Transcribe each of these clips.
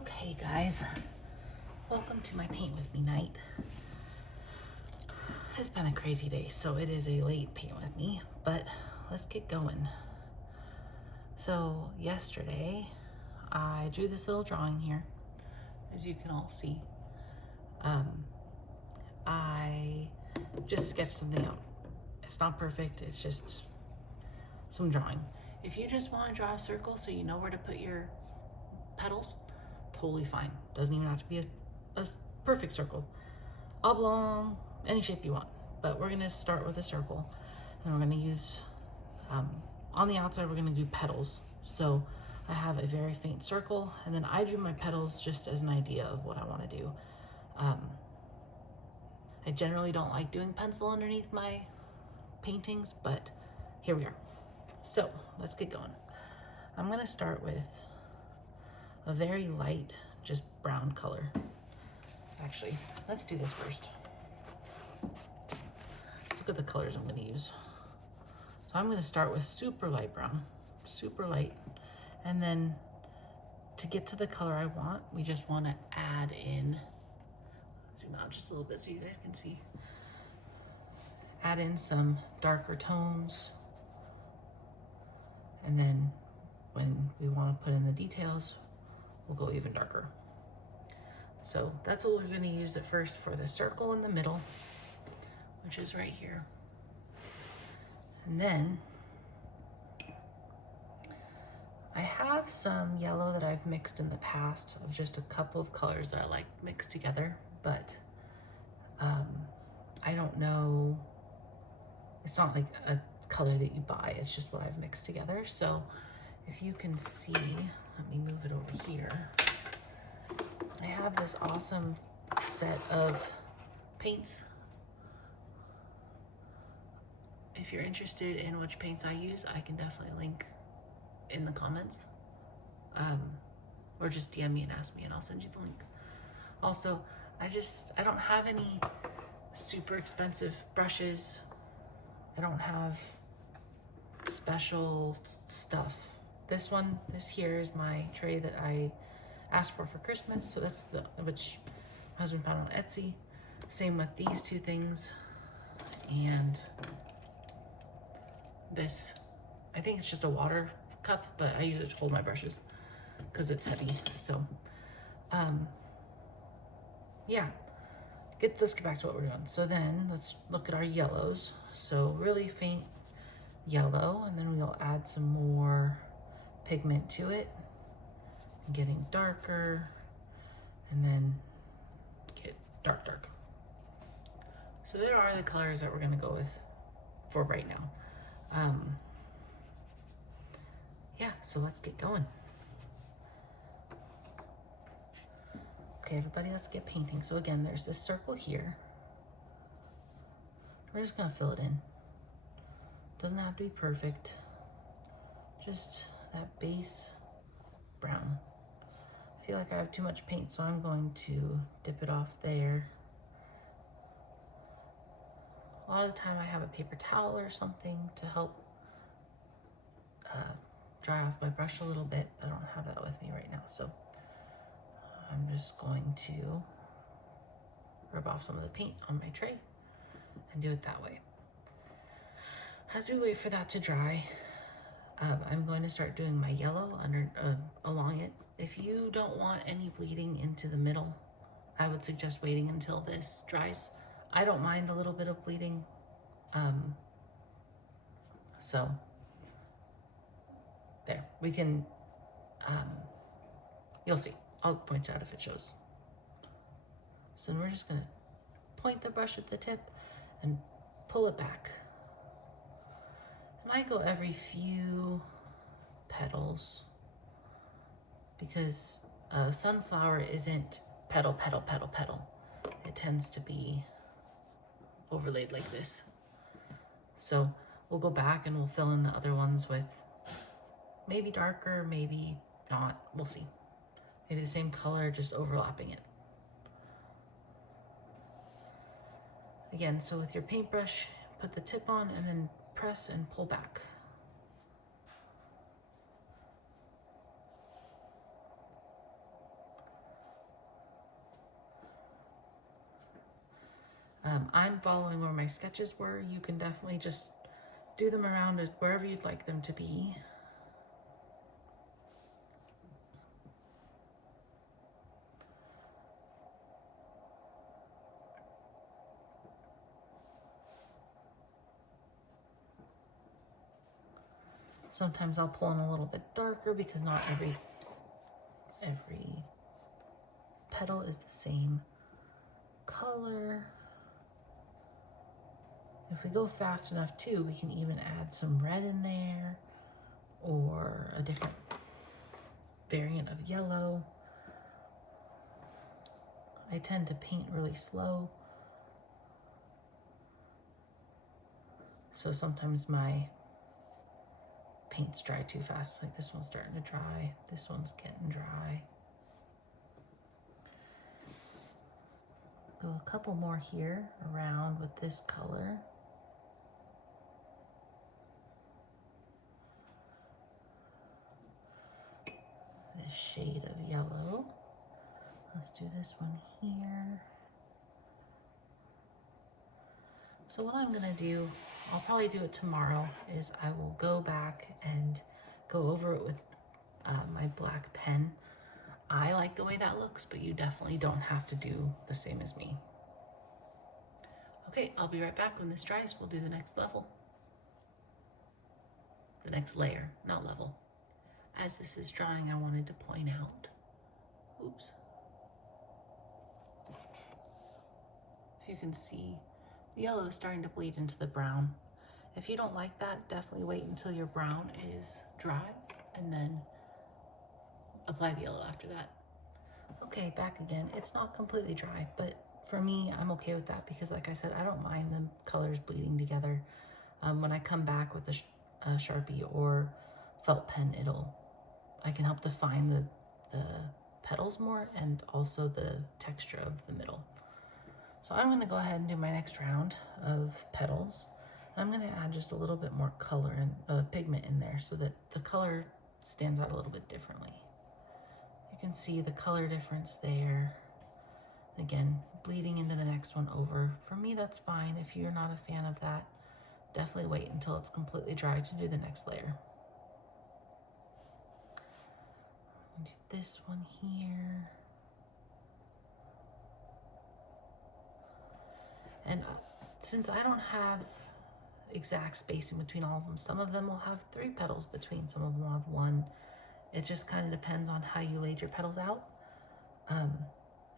Okay guys, welcome to my paint with me night. It's been a crazy day, so it is a late paint with me, but let's get going. So yesterday I drew this little drawing here, as you can all see. I just sketched something out. It's not perfect, it's just some drawing. If you just want to draw a circle so you know where to put your petals, totally fine. Doesn't even have to be a perfect circle. Oblong, any shape you want. But we're gonna start with a circle, and we're gonna use, on the outside we're gonna do petals. So I have a very faint circle, and then I drew my petals just as an idea of what I wanna do. I generally don't like doing pencil underneath my paintings, but here we are. So let's get going. I'm gonna start with a very light, just brown color. Actually, let's do this first. Let's look at the colors I'm gonna use. So I'm gonna start with super light brown, super light. And then to get to the color I want, we just wanna add in, zoom out just a little bit so you guys can see. Add in some darker tones. And then when we wanna put in the details, we'll go even darker. So that's what we're gonna use at first for the circle in the middle, which is right here. And then I have some yellow that I've mixed in the past of just a couple of colors that I like mixed together, but I don't know, it's not like a color that you buy, it's just what I've mixed together. So if you can see, let me move it over here. I have this awesome set of paints. If you're interested in which paints I use, I can definitely link in the comments. Or just DM me and ask me and I'll send you the link. Also, I don't have any super expensive brushes. I don't have special stuff. This here is my tray that I asked for Christmas. So that's which my husband found on Etsy. Same with these two things. And this, I think it's just a water cup, but I use it to hold my brushes because it's heavy. So, yeah, let's get back to what we're doing. So then let's look at our yellows. So really faint yellow, and then we'll add some more pigment to it, and getting darker, and then get dark. So there are the colors that we're gonna go with for right now. Yeah, so let's get going. Okay, everybody, let's get painting. So again, there's this circle here. We're just gonna fill it in. Doesn't have to be perfect. Just that base brown. I feel like I have too much paint, so I'm going to dip it off there. A lot of the time I have a paper towel or something to help dry off my brush a little bit. I don't have that with me right now, so I'm just going to rub off some of the paint on my tray and do it that way. As we wait for that to dry, I'm going to start doing my yellow along it. If you don't want any bleeding into the middle, I would suggest waiting until this dries. I don't mind a little bit of bleeding, so there, we can, you'll see. I'll point out if it shows. So then we're just gonna point the brush at the tip and pull it back. And I go every few petals because sunflower isn't petal. It tends to be overlaid like this. So we'll go back and we'll fill in the other ones with maybe darker, maybe not, we'll see. Maybe the same color, just overlapping it. Again, so with your paintbrush, put the tip on and then press and pull back. I'm following where my sketches were. You can definitely just do them around wherever you'd like them to be. Sometimes I'll pull in a little bit darker because not every petal is the same color. If we go fast enough too, we can even add some red in there or a different variant of yellow. I tend to paint really slow, so sometimes my paints dry too fast. Like this one's starting to dry, this one's getting dry. Go a couple more here around with this color. This shade of yellow. Let's do this one here. So what I'm gonna do, I'll probably do it tomorrow, is I will go back and go over it with my black pen. I like the way that looks, but you definitely don't have to do the same as me. Okay, I'll be right back. When this dries, we'll do the next level. The next layer, not level. As this is drying, I wanted to point out, oops. If you can see, the yellow is starting to bleed into the brown. If you don't like that, definitely wait until your brown is dry and then apply the yellow after that. Okay, back again. It's not completely dry, but for me, I'm okay with that because like I said, I don't mind the colors bleeding together. When I come back with a Sharpie or felt pen, I can help define the petals more and also the texture of the middle. So I'm gonna go ahead and do my next round of petals. I'm gonna add just a little bit more color and pigment in there so that the color stands out a little bit differently. You can see the color difference there. Again, bleeding into the next one over. For me, that's fine. If you're not a fan of that, definitely wait until it's completely dry to do the next layer. Do this one here. And since I don't have exact spacing between all of them, some of them will have 3 petals between, some of them will have 1. It just kind of depends on how you laid your petals out.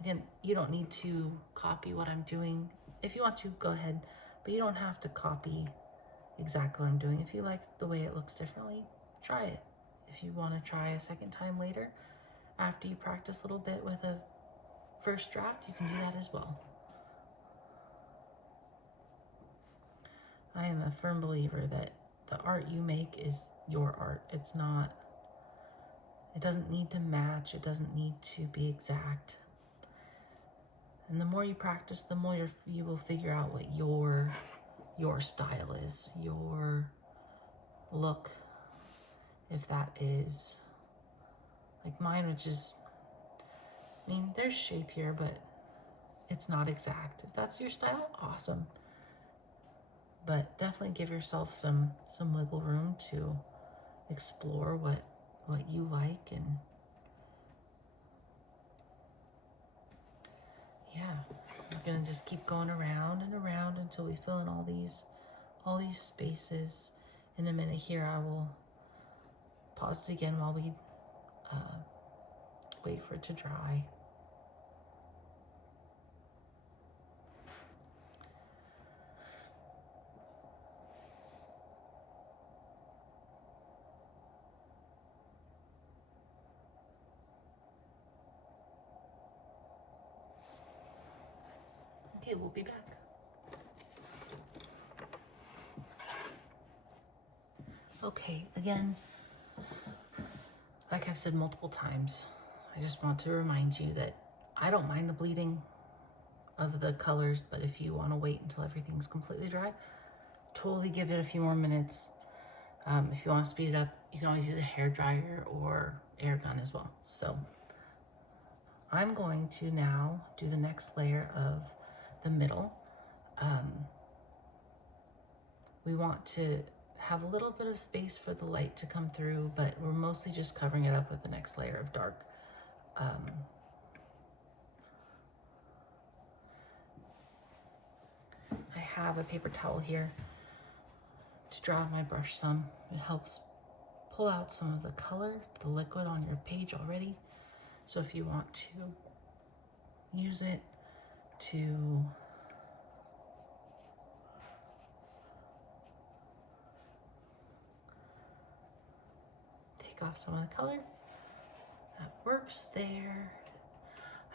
Again, you don't need to copy what I'm doing. If you want to, go ahead, but you don't have to copy exactly what I'm doing. If you like the way it looks differently, try it. If you want to try a second time later, after you practice a little bit with a first draft, you can do that as well. I am a firm believer that the art you make is your art. It doesn't need to match. It doesn't need to be exact. And the more you practice, the more you will figure out what your style is, your look. If that is like mine, which is, I mean, there's shape here, but it's not exact. If that's your style, awesome. But definitely give yourself some wiggle room to explore what you like. And yeah, we're gonna just keep going around and around until we fill in all these spaces. In a minute here, I will pause it again while we wait for it to dry. Okay, we'll be back. Okay, again, like I've said multiple times, I just want to remind you that I don't mind the bleeding of the colors, but if you want to wait until everything's completely dry, totally give it a few more minutes. If you want to speed it up, you can always use a hair dryer or air gun as well. So I'm going to now do the next layer of the middle. We want to have a little bit of space for the light to come through, but we're mostly just covering it up with the next layer of dark. I have a paper towel here to dry off my brush some. It helps pull out some of the color, the liquid on your page already. So if you want to use it to take off some of the color, that works there.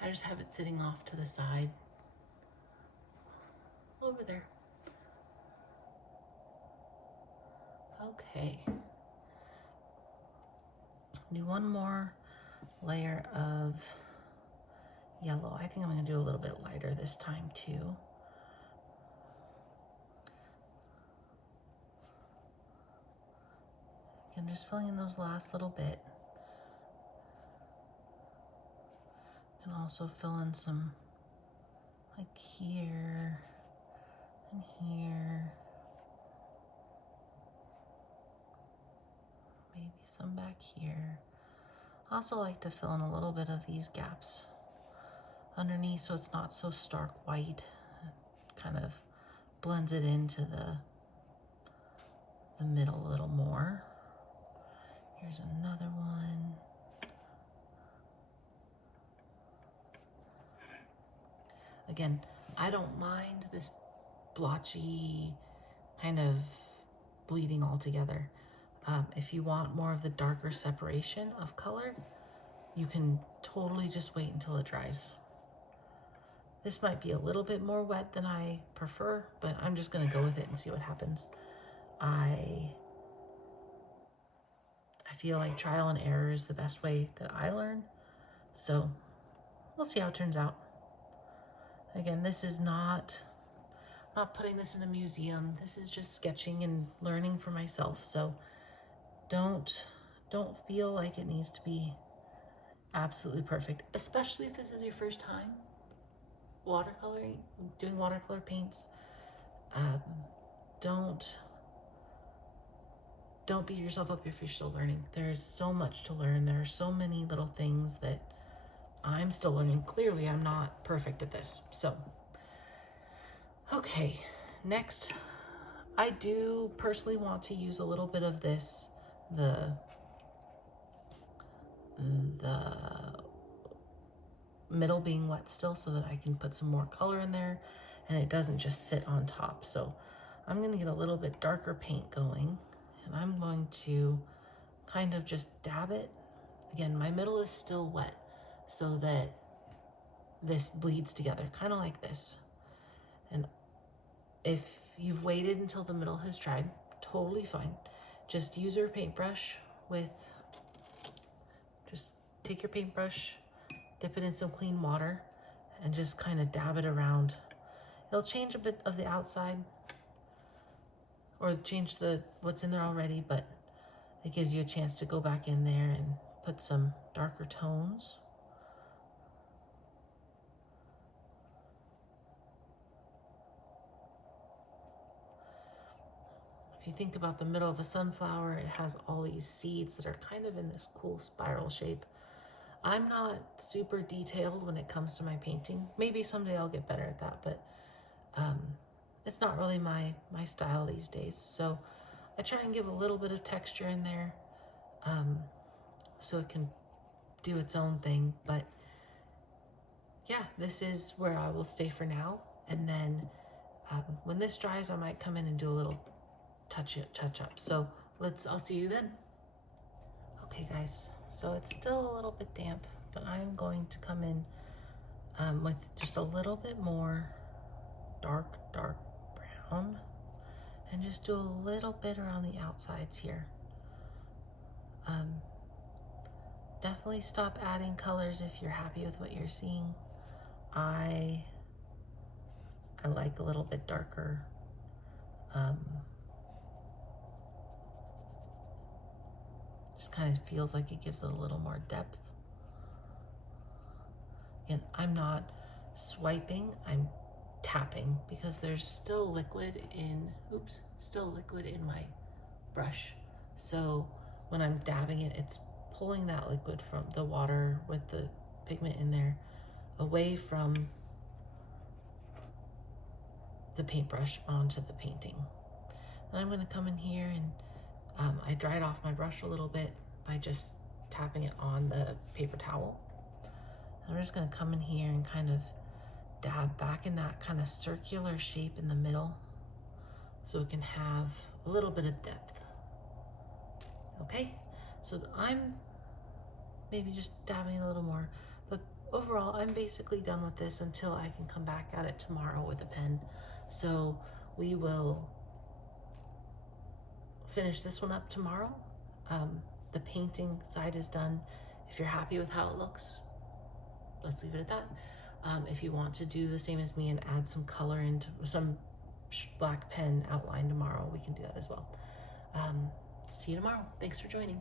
I just have it sitting off to the side over there. Okay. Do one more layer of yellow. I think I'm going to do a little bit lighter this time too. Again, just filling in those last little bit. And also fill in some like here and here. Maybe some back here. I also like to fill in a little bit of these gaps underneath so it's not so stark white. It kind of blends it into the middle a little more. Here's another one. Again, I don't mind this blotchy kind of bleeding all together. If you want more of the darker separation of color, you can totally just wait until it dries. This might be a little bit more wet than I prefer, but I'm just gonna go with it and see what happens. I feel like trial and error is the best way that I learn. So we'll see how it turns out. Again, this is not putting this in a museum. This is just sketching and learning for myself. So don't feel like it needs to be absolutely perfect, especially if this is your first time watercoloring, doing watercolor paints. Don't beat yourself up if you're still learning. There's so much to learn. There are so many little things that I'm still learning. Clearly, I'm not perfect at this. So, okay, next, I do personally want to use a little bit of this, the middle being wet still, so that I can put some more color in there and it doesn't just sit on top. So I'm going to get a little bit darker paint going, and I'm going to kind of just dab it. Again, my middle is still wet so that this bleeds together, kind of like this. And if you've waited until the middle has dried, totally fine. Just use your paintbrush just take your paintbrush, dip it in some clean water, and just kind of dab it around. It'll change a bit of the outside, or change what's in there already, but it gives you a chance to go back in there and put some darker tones. If you think about the middle of a sunflower, it has all these seeds that are kind of in this cool spiral shape. I'm not super detailed when it comes to my painting. Maybe someday I'll get better at that, but it's not really my style these days. So I try and give a little bit of texture in there so it can do its own thing. But yeah, this is where I will stay for now. And then when this dries, I might come in and do a little touch up. So I'll see you then. Okay guys, so it's still a little bit damp, but I'm going to come in with just a little bit more dark brown and just do a little bit around the outsides here. Definitely stop adding colors if you're happy with what you're seeing. I like a little bit darker. Just kind of feels like it gives it a little more depth. Again, I'm not swiping, I'm tapping because there's still liquid in, my brush. So when I'm dabbing it, it's pulling that liquid from the water with the pigment in there away from the paintbrush onto the painting. And I'm going to come in here and I dried off my brush a little bit by just tapping it on the paper towel. And I'm just going to come in here and kind of dab back in that kind of circular shape in the middle so it can have a little bit of depth. Okay, so I'm maybe just dabbing a little more, but overall I'm basically done with this until I can come back at it tomorrow with a pen. So we will finish this one up tomorrow. The painting side is done. If you're happy with how it looks, let's leave it at that. If you want to do the same as me and add some color into some black pen outline tomorrow, we can do that as well. See you tomorrow. Thanks for joining.